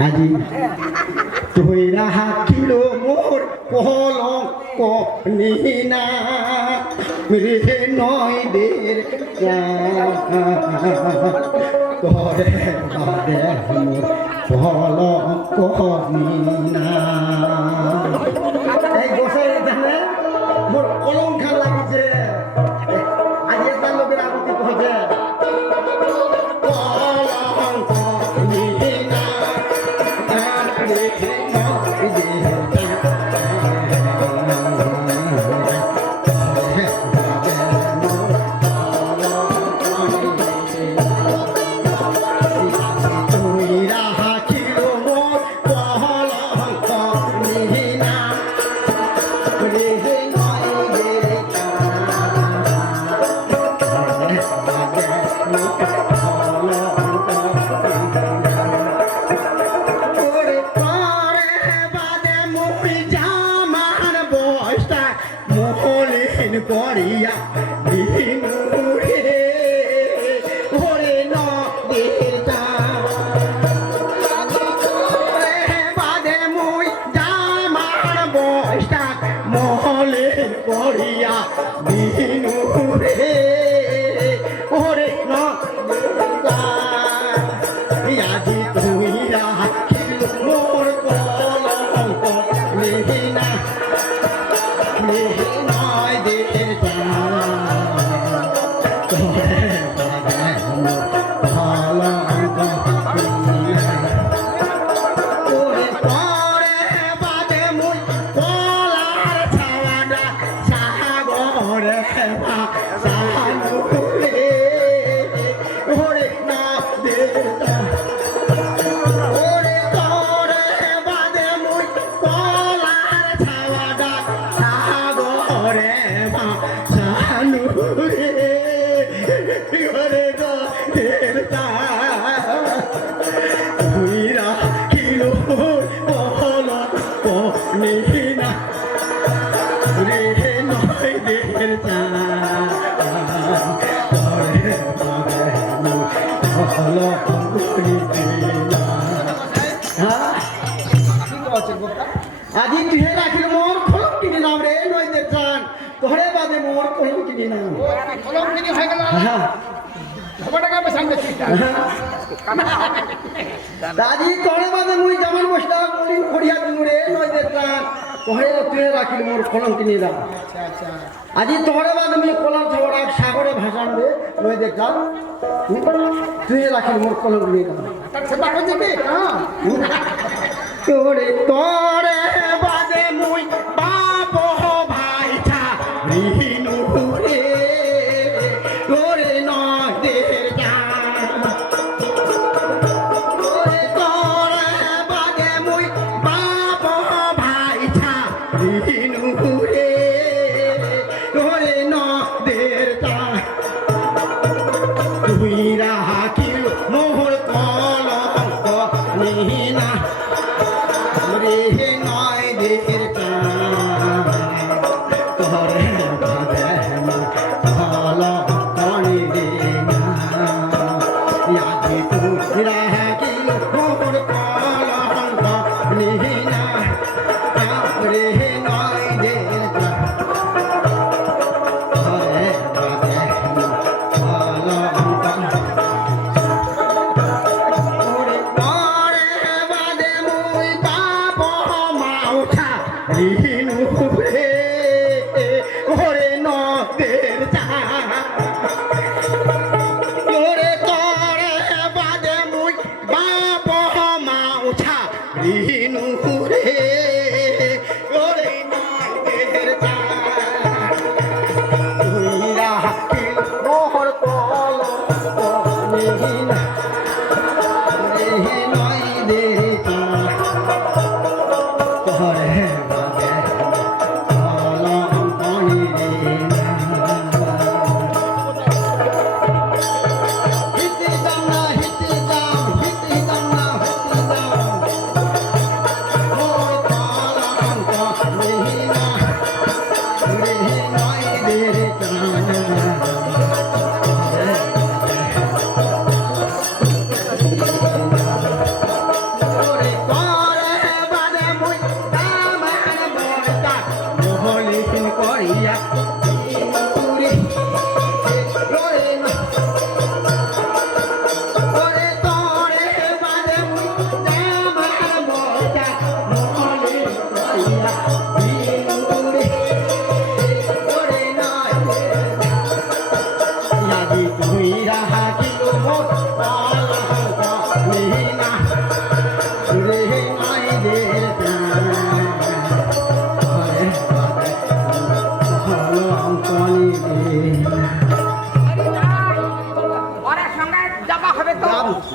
আজি তুই রাখিল মোর কলঙ্ক নিনা রে নয় দের করে বাদে মোর কলঙ্ক নিনা এই গোসাই জানে মোর কলঙ্ক লাগিছে আজ এটা লোকের আবৃত্তি হচ্ছে করিয়া দিনুরে ওরে নদীর বাদে মুই জামার বৈশা মহলে করিয়া দিনুরে ওরে নদীর আজি তুই রাখিল মোর কলঙ্ক মেহিনা নয় দের আজি তুহে রাখিল মোর খলম কিনি নাম রে নইদের চান তোরে বাদে মোর খলম কিনি নাম কলম কিনি হয়ে গেল খবরটাকে আমি সামনে চিন্তা দাদি তোরে বাদে মুই জামান বসতা বলি খড়িয়া দিনু রে নইদের চান তোরে তুহে রাখিল মোর খলম কিনি নাম আচ্ছা আচ্ছা আজি তোরে বাদে মুই কলম ছড়া সাগরে ভাষণ দে নইদের চান তুহে রাখিল মোর খলম কিনি নাম তার সেবা করে দিবি হ্যাঁ তোরে তোরে বাদে মুই বাপ ভাই ছা রিনু রে তোরে নদের তোরে তোরে বাদে মুই বাপ ভাই ছা রিনু রে তোরে নদের তুই রাখিল মোর কলঙ্ক নিহিনা রে নয় দের তোরে বাদে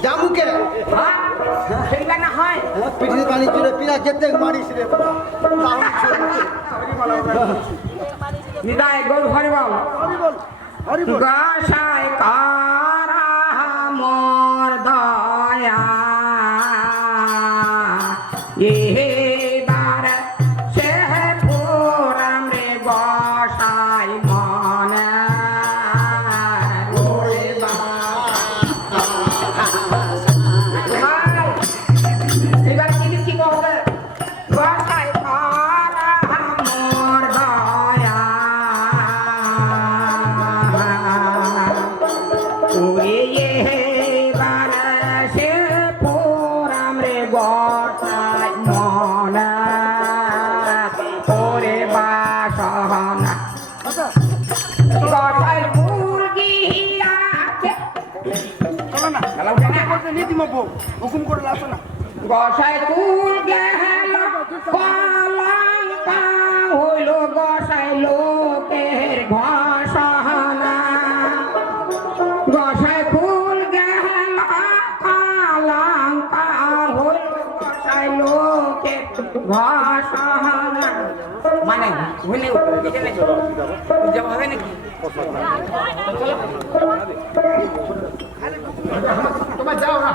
জামুকে হ্যাঁ খেলবে না হয় পিঠে পানি চলে পিরা যেতে মারিস রে নিদায় গৌর হরি বল গাছায় কারা মোর দয়া এবার সে পুরাম রে গোসাই মনে ওরে এবার কি বলবে গোসাই কারা মোর দয়া ওরে এবার সে পুরাম রে গোসাই মনে ওরে বাসনা গোসাই মুরগি আছে চলো না করতে নিয়ে দিব হুকুম করে আসো না গোসাই কুল গেল কলঙ্ক হইল গোসাই লোকের ঘোষণা গোসাই কুল গেল কলঙ্ক হইল গোসাই লোকের ঘোষণা মানে ভুলে জব হবে নাকি তোমার যাও না